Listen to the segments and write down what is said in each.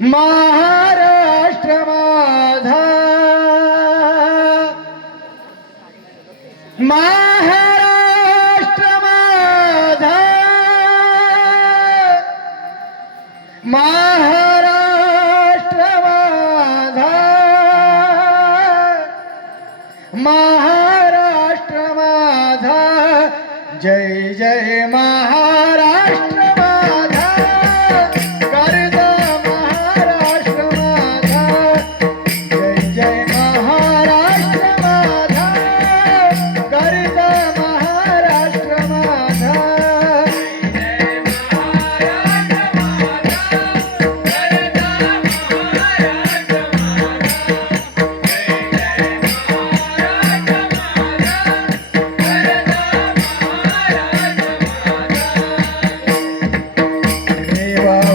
महाराष्ट्र माझा, महाराष्ट्र माझा, महाराष्ट्र माझा, महाराष्ट्र माझा, जय जय महाराष्ट्र माझा, गर्जा महाराष्ट्र माझा, जय जय महाराष्ट्र माझा, गर्जा महाराष्ट्र माझा,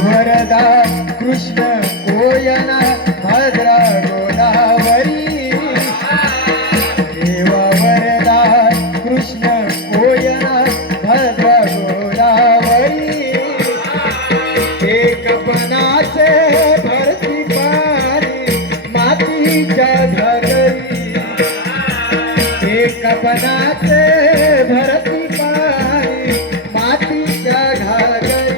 वरदा कृष्ण कोयना भद्रा गोदावरी, देवा वरदा कृष्ण कोयना भद्रा गोदावरी, एक बनाचे भरती पाणी मातीच्या घागरी, एक बनाचे भरती पाणी मातीच्या घागरी,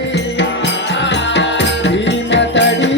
भीमतडी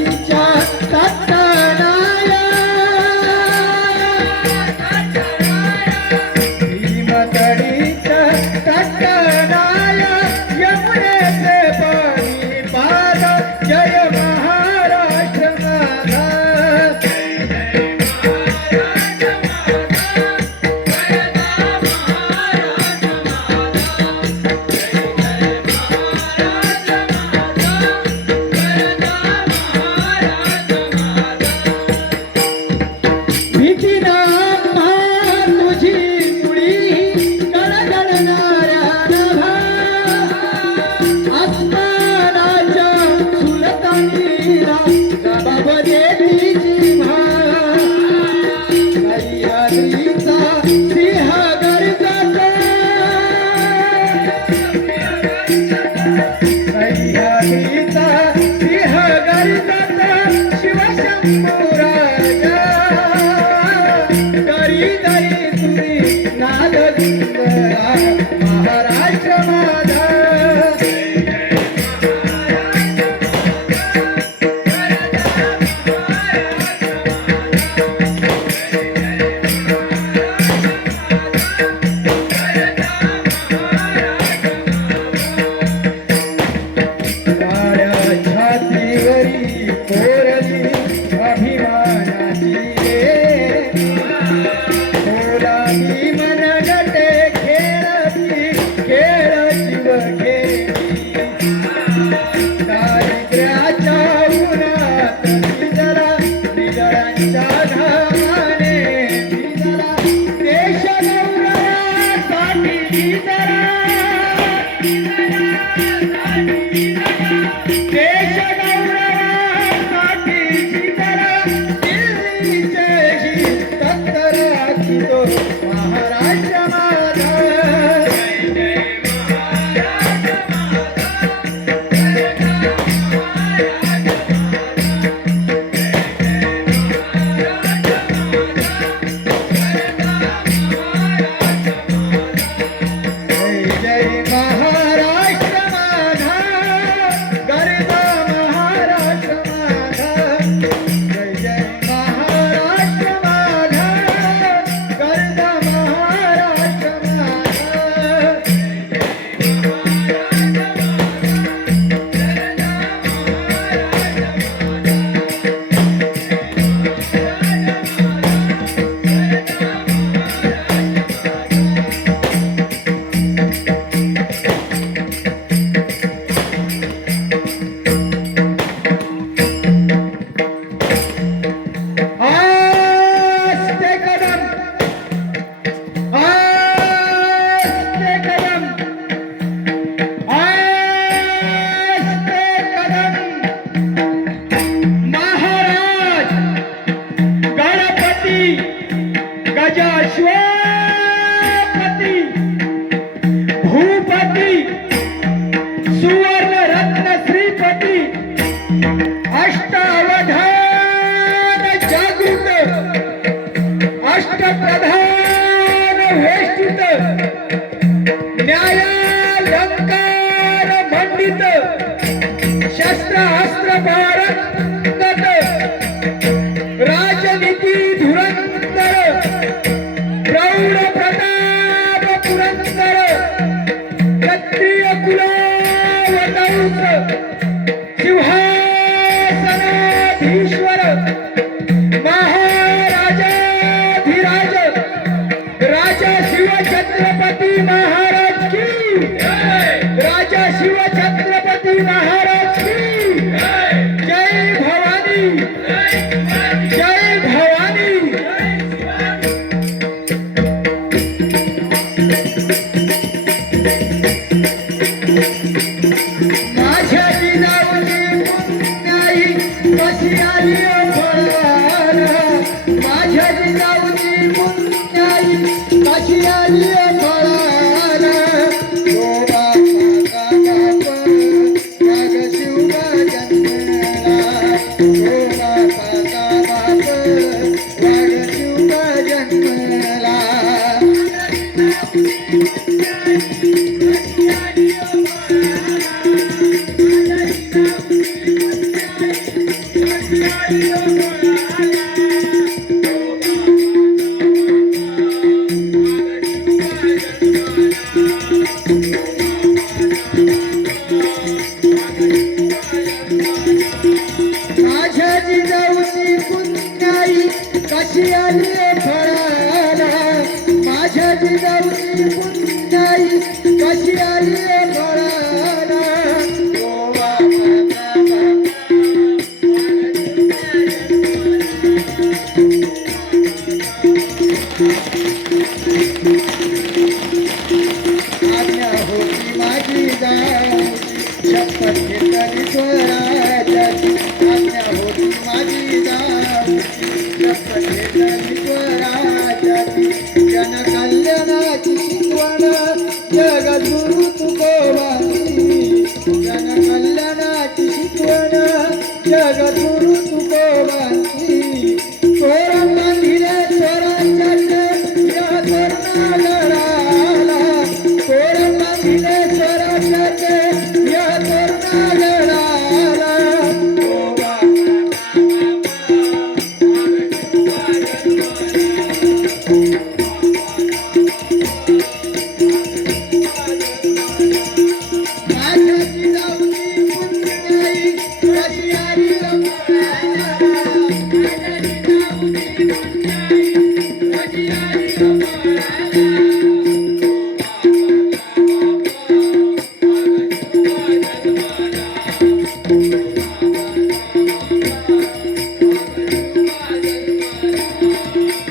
पारंगत राजनीती धुरंधर प्रौढ प्रताप पुरंदर क्षत्रिय कुलावतंस सिंहासनाधीश्वर महाराजाधिराज राजा शिव छत्रपती महाराज की राजा शिव छत्रपती महाराज की जय भवानी जय भवानी माझ्या जिजाऊची पुण्याई कशी आली फळार माझ्या जिजाऊची पुण्याई कशी आली फळार ओ बापा बाप वाग शिवगा जन्मला ओ बापा बाप वाग शिवगा जन्मला माझ्या जिजाऊची पुण्याई कशी आली फळाला माझ्या जिजाऊची पुण्याई कशी आली फळाला ओ बापा आज्ञा होती माझी जाऊची शपथ घेतली स्वराजाची आज्ञा होती माझी जाऊची शपथ घेतली स्वराजाची जनकल्याणाची शिकवण जगद्गुरु तुकोबांची जनकल्याणाची शिकवण जगद्गुरु तुकोबांची तोरण बांधिले स्वराज्याचे या तरुणागडाला तोरण बांधिले स्वराज्याचे या तरुणागडाला ओ माझ्या जिजाऊची पुण्याई कशी आली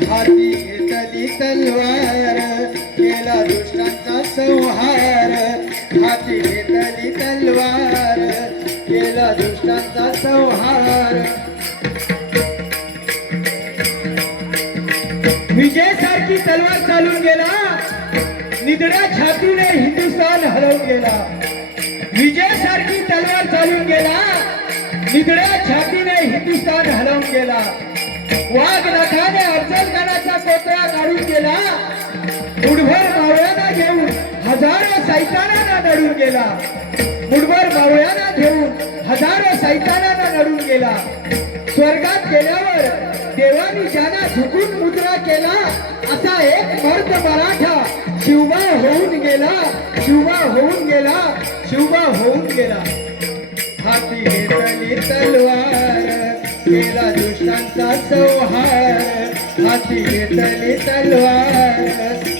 हाती घेतली तलवार केला दुष्टांचा संहार हाती घेतली तलवार केला दुष्टांचा संहार विजयासारखी तलवार चालून गेला निधड्या छातीने हिंदुस्थान हलवून गेला विजयासारखी तलवार चालून गेला निधड्या छातीने हिंदुस्थान हलवून गेला वाघ नखाने अफजलखानाचा कोतरा काढून गेला मुठभर मावळ्यांना घेऊन हजारो सैतानांना नडून गेला मुठभर मावळ्यांना घेऊन हजारो सैतानांना नडून गेला स्वर्गात गेल्यावर देवानी ज्यांना झुकून मुद्रा केला असा एक मर्द मराठा शिवबा होऊन गेला शिवबा होऊन गेला शिवबा होऊन गेला हाती घेतली तलवार केला दुष्टांचा संहार हाती घेतली तलवार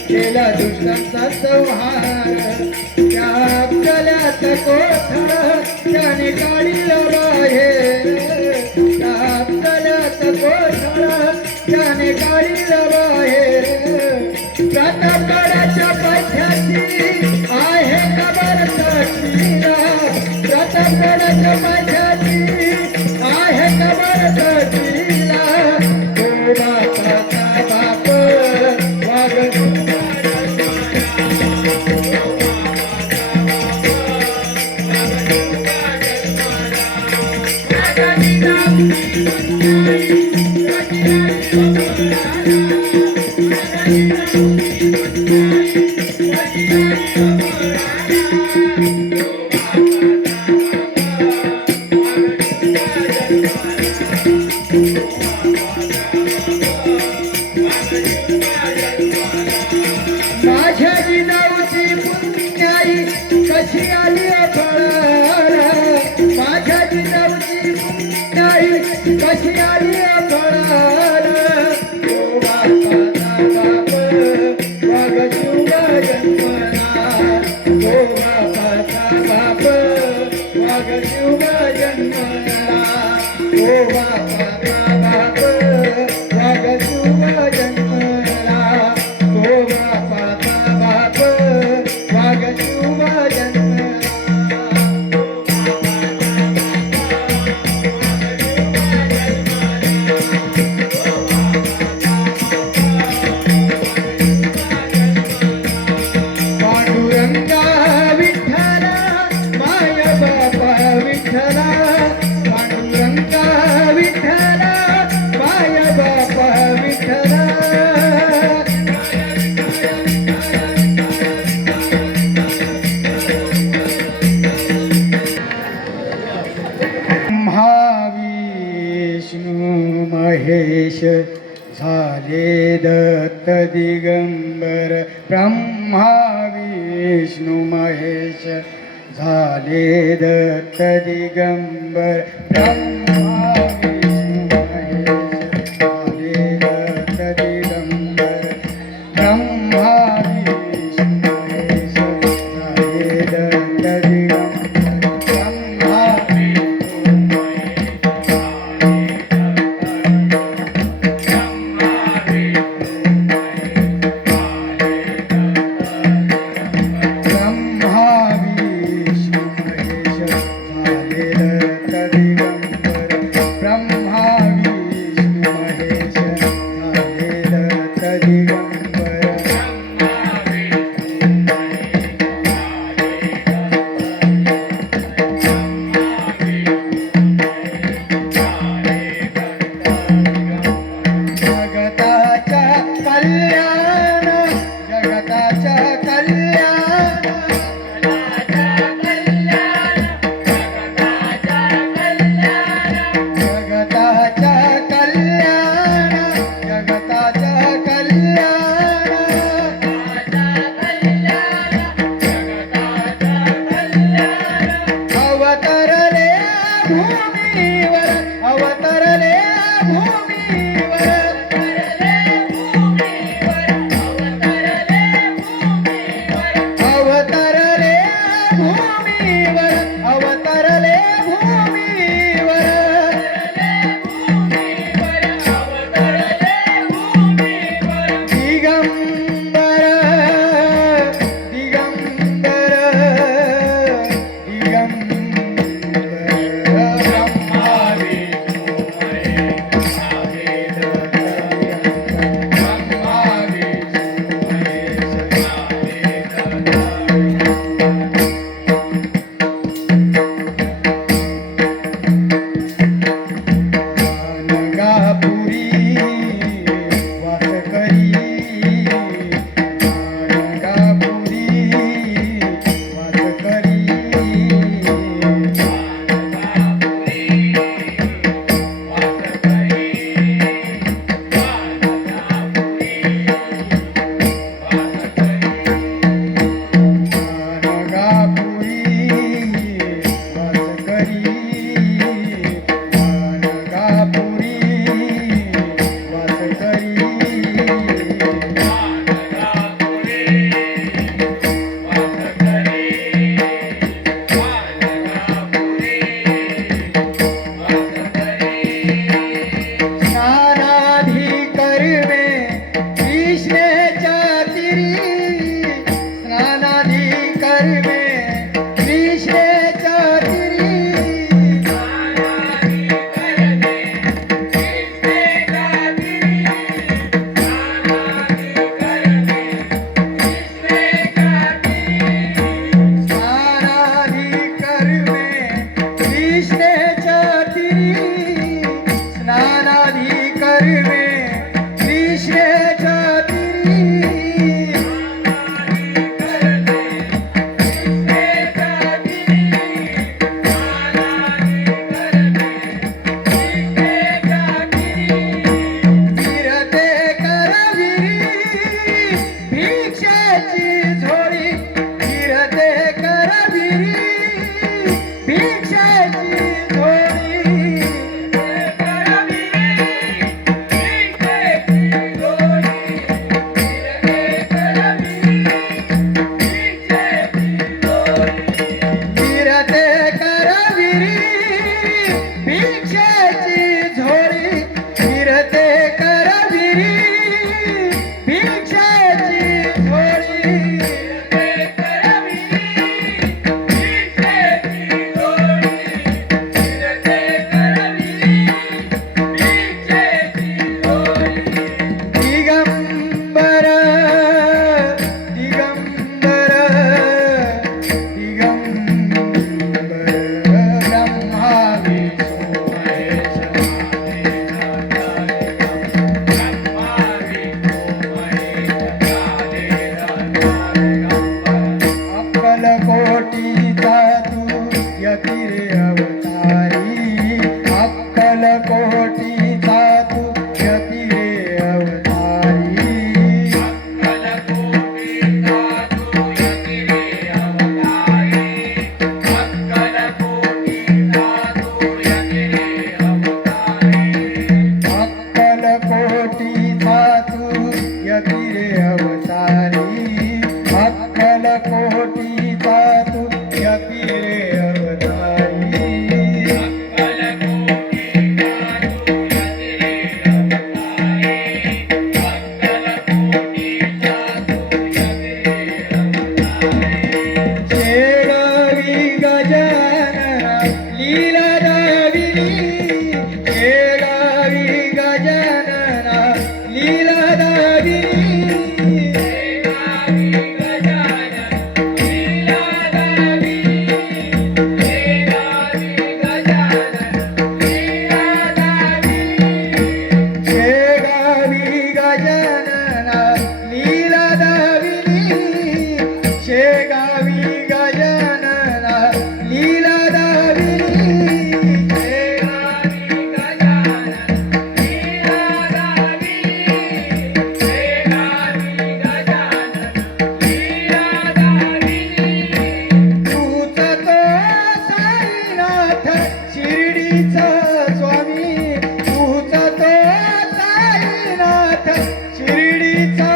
केला दुष्टांचा संहार त्या अफजलात कोठड त्याने काढिलं बाहेर त्या अफजलात कोठड त्याने काढिलं बाहेर प्रतापगडाच्या पायथ्याशी आहे कबर तटीला प्रतापगडाच्या पायथ्याशी आहे कबर तटीला ओ बापाचा बाप वाघ शिव जन्मला ओ बापाचा बाप वाघ शिव जन्मला ओ बापाचा बाप वाघ शिव जन्मला पांडुरंगा विठ्ठला माय बापा विठ्ठला पांडुरंगा विठ्ठला माय बापा विठ्ठला महाविष्णू महेश झाले दत्त दिगंबर ब्रह्मा विष्णू महेश झाले दत्त दिगंबर ब्रह्मा विष्णू महेश झाले दत्त दिगंबर ब्रह्मा विष्णू महेश झाले दत्त दिगंबर ब्रह्मा अवतरले भूमीवर अवतरले भूमीवर अवतरले भूमीवर दिगंबर दिगंबर दिगंबर शिर्डीचा स्वामी तुझा तो साईनाथ शिर्डीचा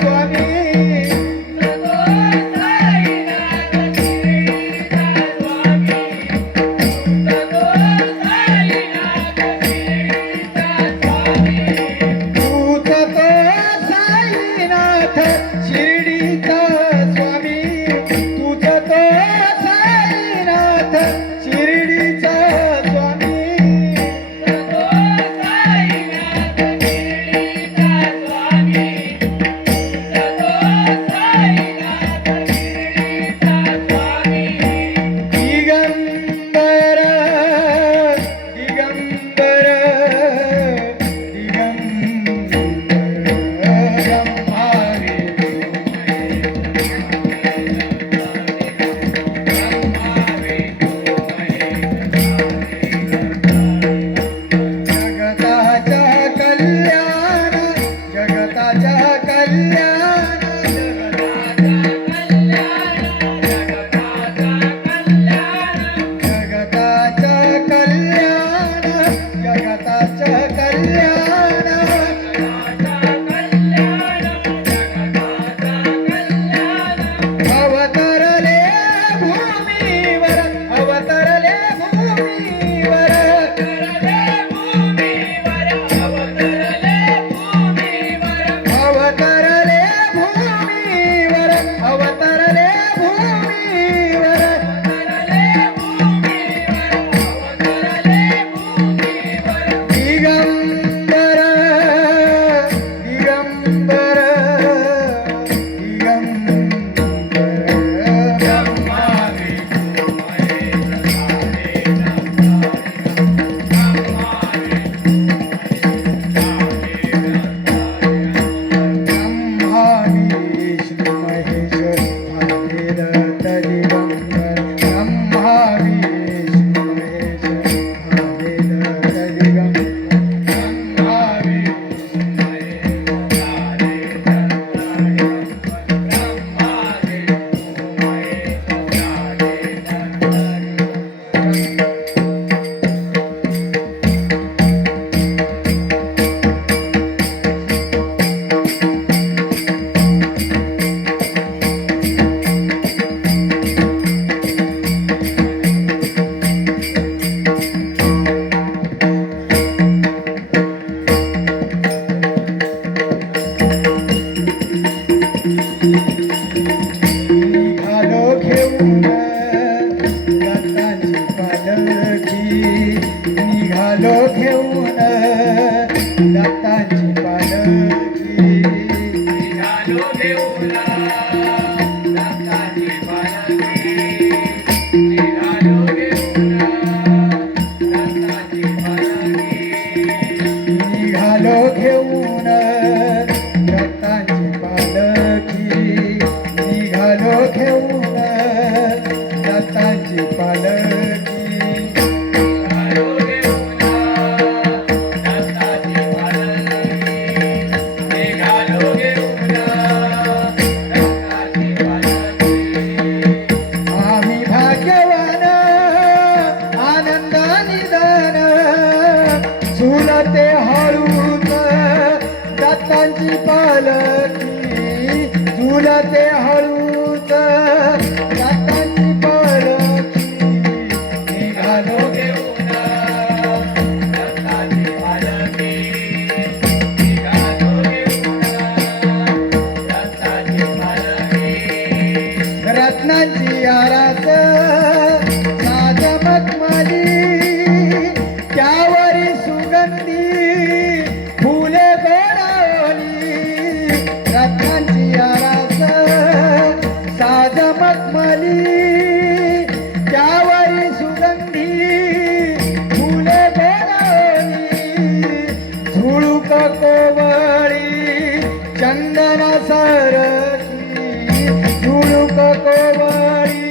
स्वामी तुझा तो साईनाथ शिर्डीचा स्वामी तुझा तो साईनाथ शिर्डीचा स्वामी दिगंबर दिगंबर जगताच्या कल्याण जगताच्या कल्याण जगताच्या कल्याण जगताच्या कल्याण अवतरले भूमीवर अवतरले भूमीवर अवतरले भूमीवर अवतरले भूमीवर दिगंबर दिगंबर ब्रह्मा विष्णु महेश भागीरथ दिगंबर ब्रह्मा विष्णु महेश भागीरथ दिगंबर ब्रह्मा निघालो घेऊन दत्ताची पालखी निघालो घेऊन दत्ताची पालखी निघालो घेऊन दत्ताची पालखी निघालो घेऊन दत्ताची पालखी आम्ही भाग्यवान आनंदानी दान झुलते हळूच दत्तांची पालखी झुलते हळूच दत्तांची पालखी निघालो घेऊन दत्ताची पालखी निघालो घेऊन दत्ताची पालखी रत्नांची आरास साज मखमली त्यावरी सुगंधी फुले गोडावली रत्नांची आरास साज मखमली त्यावरी सुगंधी फुले गोडावली झुळूक कोवळी चंदन सरकी झुळूक कोवळी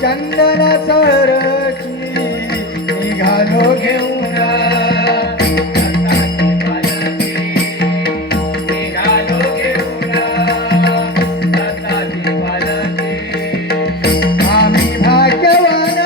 चंदन सरकी निघालो घेऊन दत्ताची पालखी निघालो घेऊन दत्ताची पालखी आम्ही भाग्यवान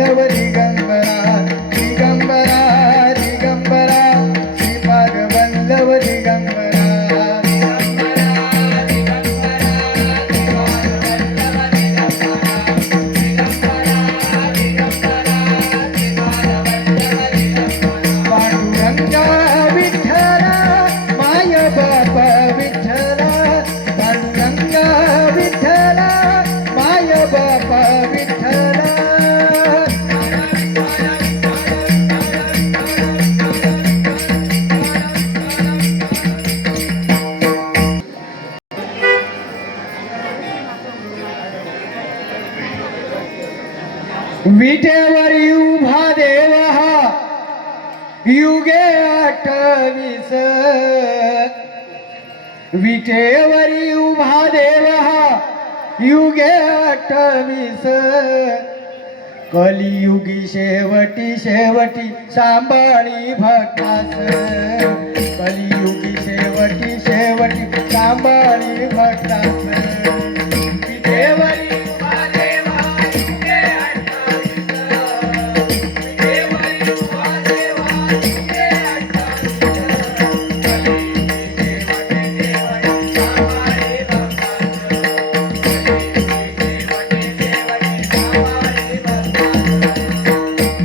वल्लभ दिगंबरा दिगंबरा दिगंबरा श्रीपाद वल्लभ दिगंबरा पांडुरंगा विठ्ठला माय बाप विठ्ठला पांडुरंगा विठ्ठला माय बाप विठ्ठला विटेवरी उभा देव हा युगे 28 विटेवरी उभा देव हा युगे 28 कलियुगी शेवटी शेवटी सांभाळी भक्तास कलियुगी शेवटी शेवटी सांभाळी भक्तास विटेवरी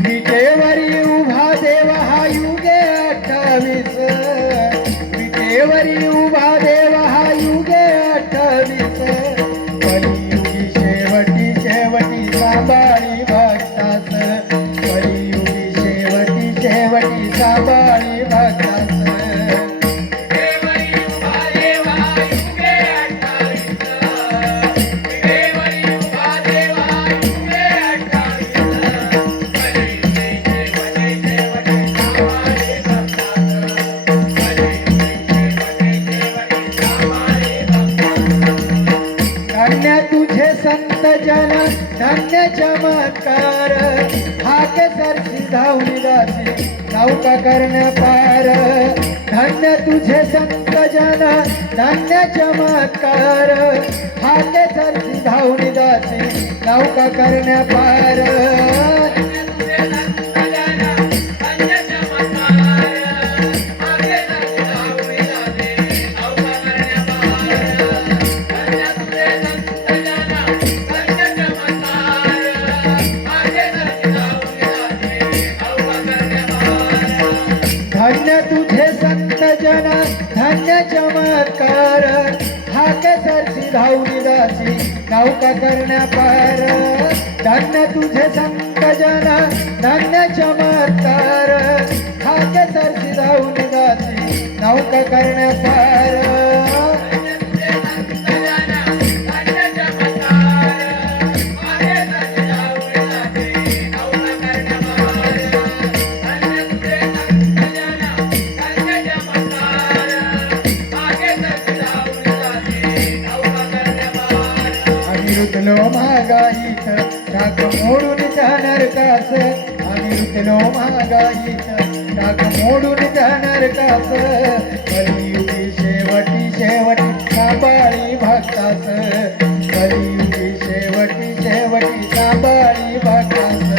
विटेवरी उभा देव हा युगे 28 विटेवरी उभा देव हा युगे 28 कलियुगी शेवटी शेवटी सांभाळी भक्तास कलियुगी शेवटी शेवटी सांभाळी भक्तास धन्य तुझे संत जन धन्य चमत्कार हाके सरसी धावली दासी नौका करण्या पार धन्य तुझे संत जन धन्य चमत्कार हाके सरसी धावली दासी नौका करण्या पार धन्य तुझे संत जन धन्य चमत्कार हाके सरसी धावली दासी नौका करण्या पार धन्य तुझे संत जन धन्य चमत्कार हाके सरसी धावली दासी नौका करण्या पार रुतलो महागाईत टाक मोडून जाणार कास आम्ही रुतलो महागाईत टाक मोडून जाणार कास कलियुगी शेवटी शेवटी सांभाळी भक्तास कलियुगी शेवटी शेवटी सांभाळी भक्तास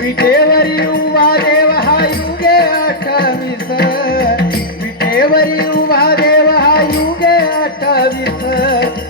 विटेवरी उभा देव हा युगे 28 विटेवरी उभा देव हा युगे 28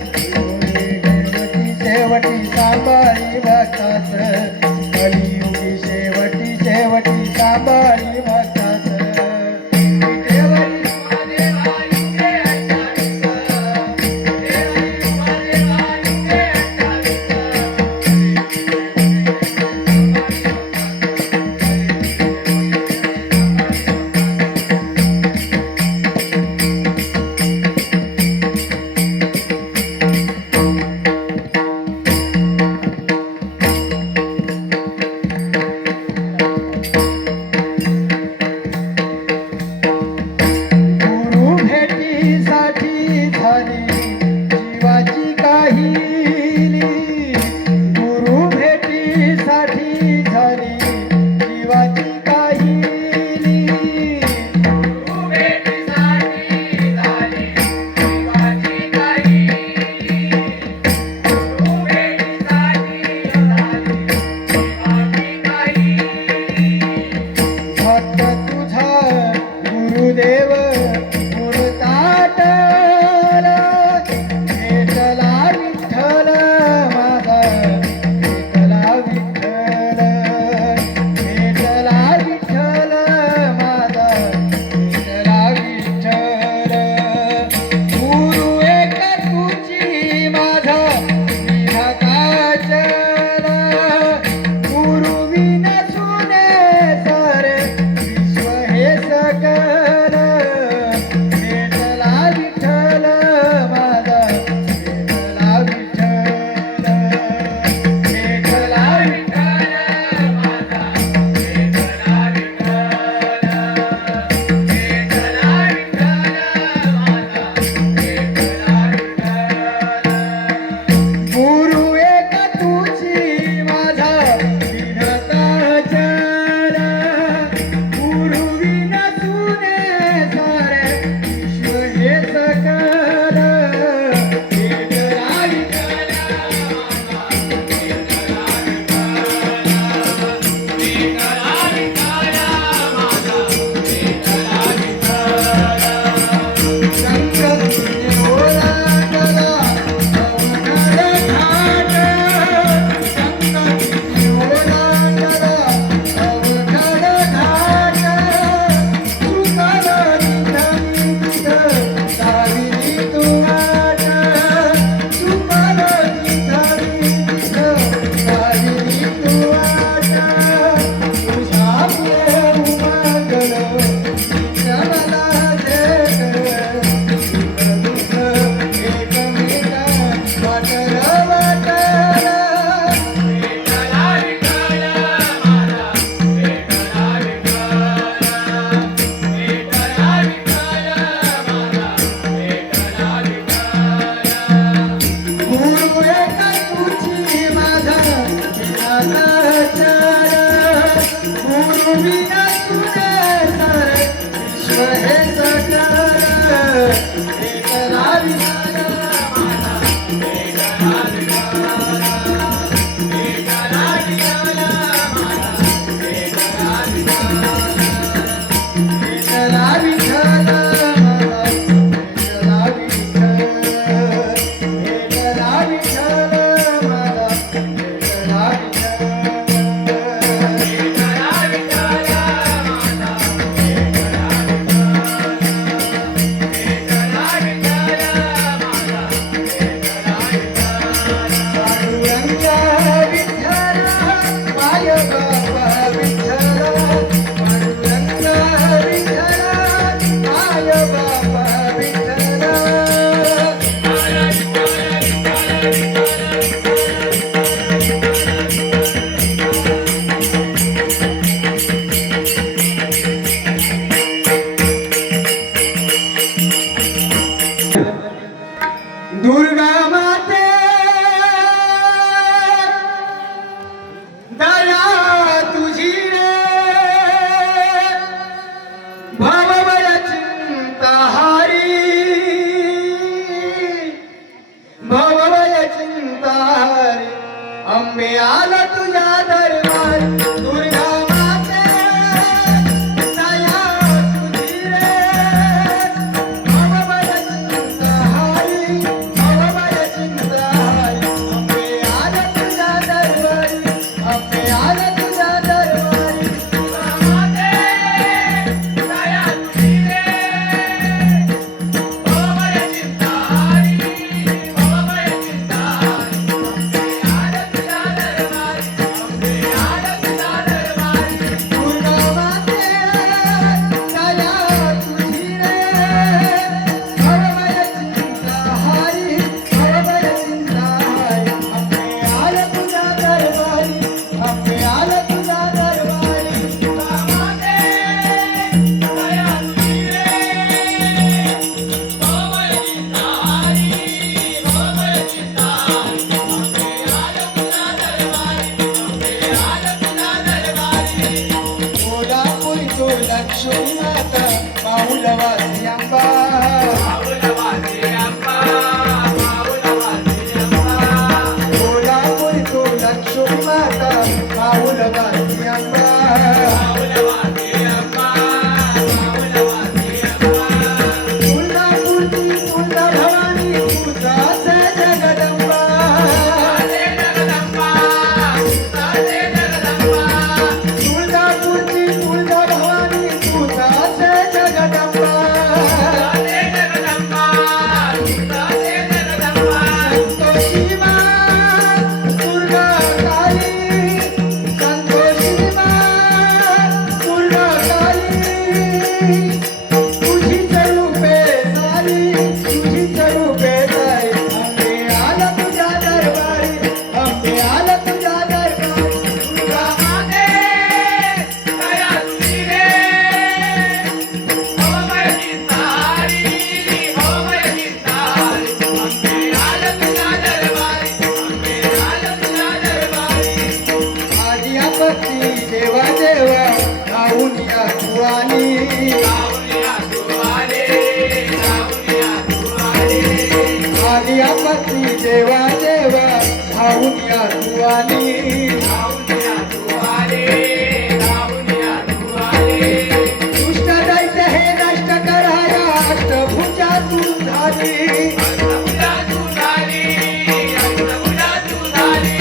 आंबे आला तुझ्या दरबारी दुर्गा माते दया तुझी रे भवभय चिंताहारी भवभय चिंताहारी आंबे आला तुझ्या दरबारी आंबे आला तुझ्या दरबारी दुर्गा माते दया तुझी रे भवभय चिंताहारी भवभय चिंताहारी आला तुझ्या दरबारी आंबे आला तुझ्या दरबारी दुर्गा माते दया तुझी रे भवभय चिंताहारी भवभय चिंताहारी आंबे आला तुझ्या दरबारी आंबे आला तुझ्या दरबारी दुर्गा माते दया तुझी रे भवभय चिंताहारी भवभय चिंताहारी आंबे आला तुझ्या दरबारी आंबे आला तुझ्या दरबारी कोल्हापुरी तो लक्ष्मी माता माऊलवासी अंबा माऊलवासी अंबा माऊलवासी अंबा कोल्हापुरी तो लक्ष्मी माता माऊलवासी अंबा माऊलवासी अंबा माऊलवासी अंबा तुळजापूरची तुळजा भवानी तुझाच जगदंबा साजे जगदंबा साजे जगदंबा तुळजापूरची तुळजा भवानी तुझाच जगदंबा साजे जगदंबा साजे जगदंबा संतोषी मा दुर्गा काली संतोषी मा दुर्गा काली तुझीच रूपे सारी तुझीच रूपे सारी आंबे आला तुझ्या दरबारी आंबे आला तुझ्या दरबारी दुर्गा माते दया तुझी रे भवभय चिंताहारी भवभय चिंताहारी आंबे आला तुझ्या दरबारी आंबे आला तुझ्या दरबारी आदिया पती देवा देवा धावून या तुवानी लावण्या तू आले लावण्या तू आले आदिया पती देवा देवा धावून या तुवानी लावण्या तू आले लावण्या तू आले दुष्ट दैत्य हे नष्ट कराया अष्टभुजा तू झाली अष्टभुजा तू झाली अष्टभुजा तू झाली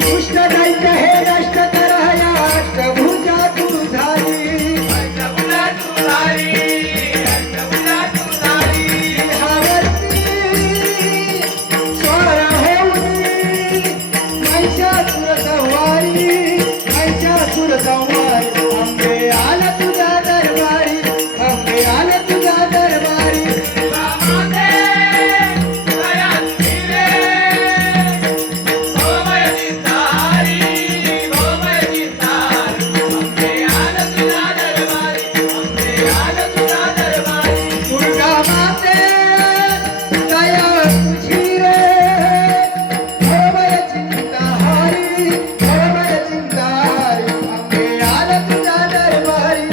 दुष्ट दैत्य हे नष्ट कराया अष्टभुजा तू झाली अष्टभुजा तू झाली अष्टभुजा तू झाली देहावरती स्वार होऊनी महिषासुर संहारी महिषासुर संहारी आंबे आला तुझ्या दरबारी आंबे आला तुझ्या दरबारी दुर्गा माते दया तुझी रे भवभय चिंताहारी भवभय चिंताहारी आंबे आला तुझ्या दरबारी आंबे आला तुझ्या दरबारी दुर्गा माते दया तुझी रे भवभय चिंताहारी भवभय चिंताहारी आंबे आला तुझ्या दरबारी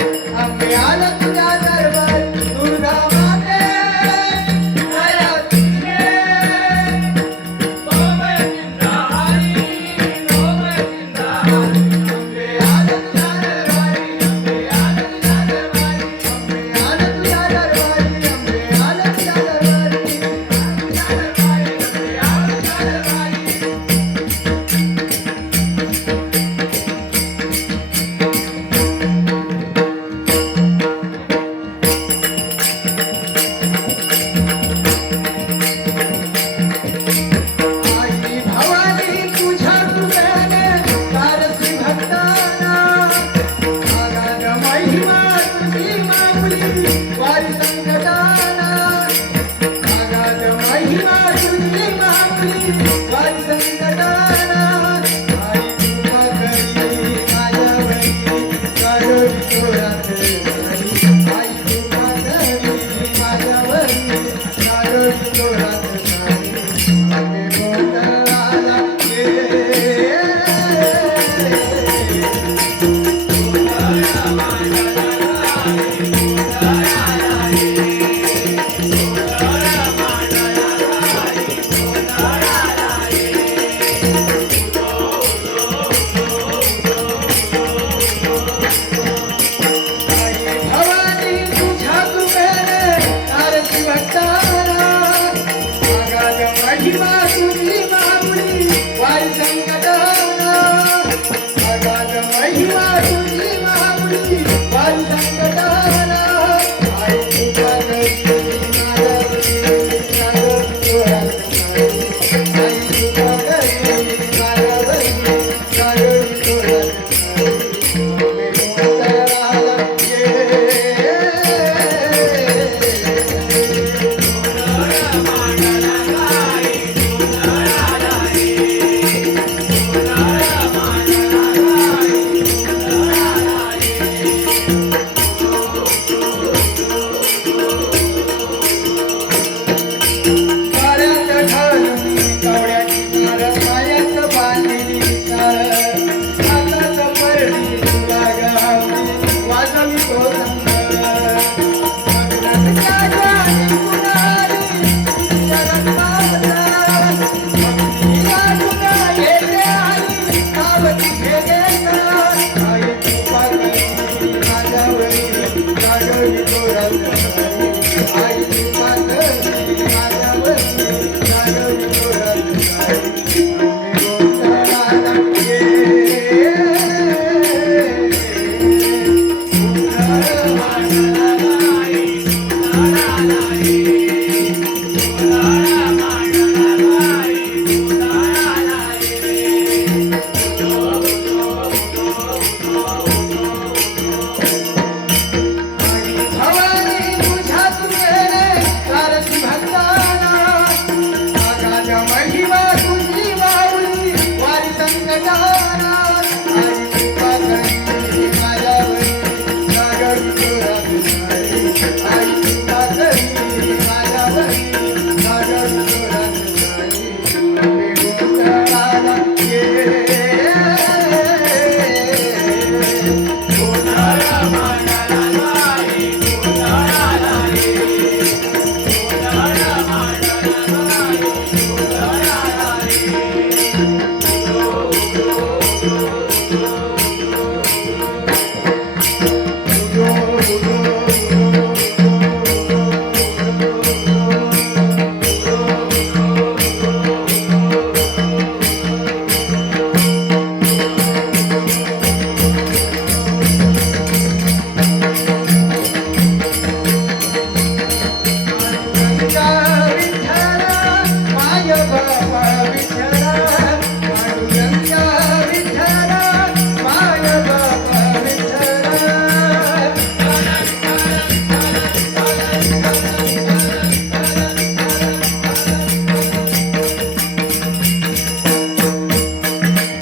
आंबे आला तुझ्या दरबारी दुर्गा माते दया तुझी रे भवभय चिंताहारी भवभय चिंताहारी आंबे आला तुझ्या दरबारी आंबे आला तुझ्या दरबारी आंबे आला तुझ्या दरबारी आंबे आला तुझ्या दरबारी आई भवानी तुझ्या कृपेने तारसी भक्ताना आगाध महिमा तुझी माऊली वारी संकटाना आगाध महिमा तुझी माऊली वारी संकटाना आई तुझा करी माझ्यावरी करोडी चोराचे आई तुझा करी माझ्यावरी करोडी चोराचे आगे बोटाला वारी संकटहरा अगाध महिमा तुझी माऊली वारी संकटहरा आई तुझ्या घरी मायावरी सागर आई तुझ्या घरी मायावरी सागर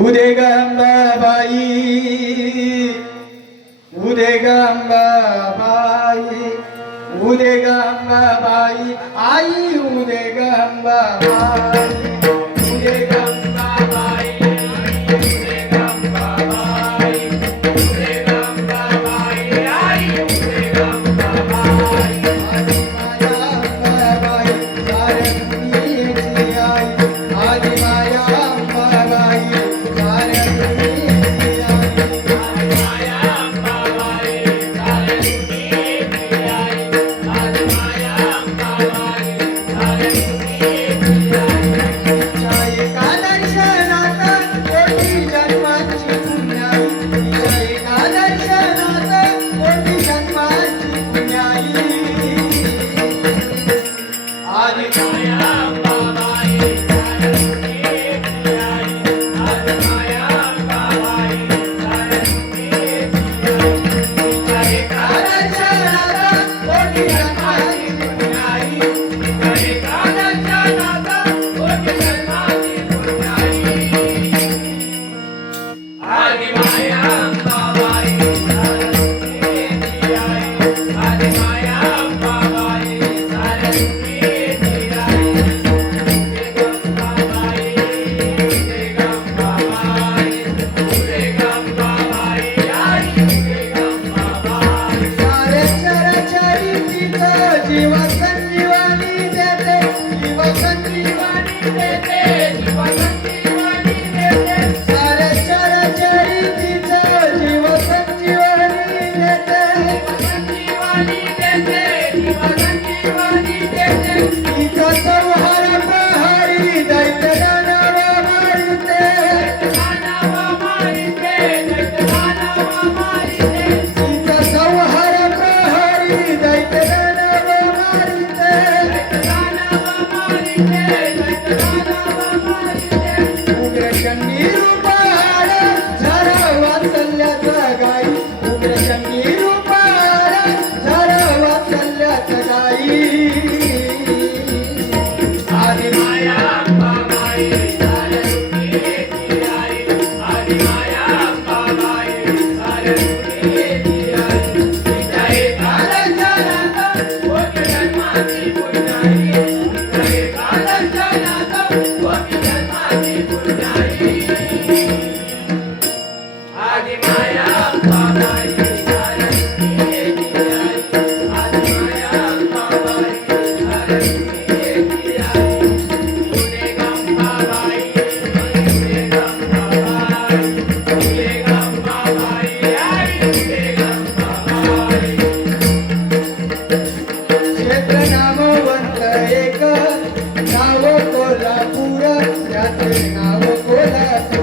उदे ग अंबाबाई उदे ग अंबाबाई उदे ग अंबाबाई आई उदे ग अंबाबाई उदे ग अंबाबाई उदे ग अंबाबाई उदे ग अंबाबाई आई उदे ग अंबाबाई आदि माया अंबाबाई साऱ्या दुनियेची आई आदि माया अंबाबाई साऱ्या दुनियेची आई काय आदि माया अंबाबाई भारती की आई आदि माया अंबाबाई भारती की आई फुले गंगाबाई फुले गंगाबाई फुले गंगाबाई आई फुले गंगाबाई क्षेत्र नामवंत एक नाव कोल्हापूर त्याचे नाव कोल्हापूर